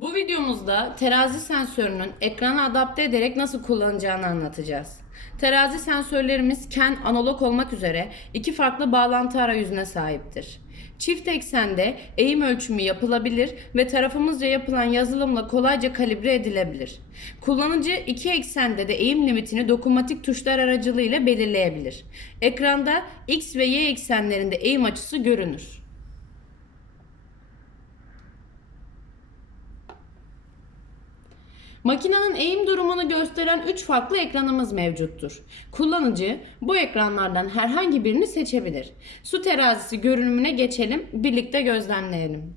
Bu videomuzda terazi sensörünün ekrana adapte ederek nasıl kullanacağını anlatacağız. Terazi sensörlerimiz Ken analog olmak üzere iki farklı bağlantı arayüzüne sahiptir. Çift eksende eğim ölçümü yapılabilir ve tarafımızca yapılan yazılımla kolayca kalibre edilebilir. Kullanıcı iki eksende de eğim limitini dokunmatik tuşlar aracılığıyla belirleyebilir. Ekranda X ve Y eksenlerinde eğim açısı görünür. Makinenin eğim durumunu gösteren 3 farklı ekranımız mevcuttur. Kullanıcı bu ekranlardan herhangi birini seçebilir. Su terazisi görünümüne geçelim, birlikte gözlemleyelim.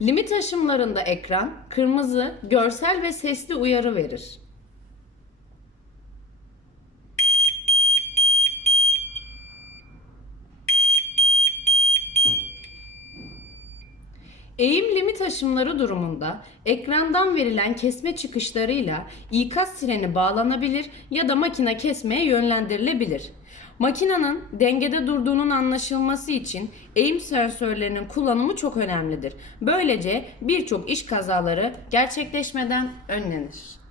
Limit aşımlarında ekran kırmızı, görsel ve sesli uyarı verir. Eğim limit aşımları durumunda ekrandan verilen kesme çıkışlarıyla ikaz sireni bağlanabilir ya da makine kesmeye yönlendirilebilir. Makinenin dengede durduğunun anlaşılması için eğim sensörlerinin kullanımı çok önemlidir. Böylece birçok iş kazaları gerçekleşmeden önlenir.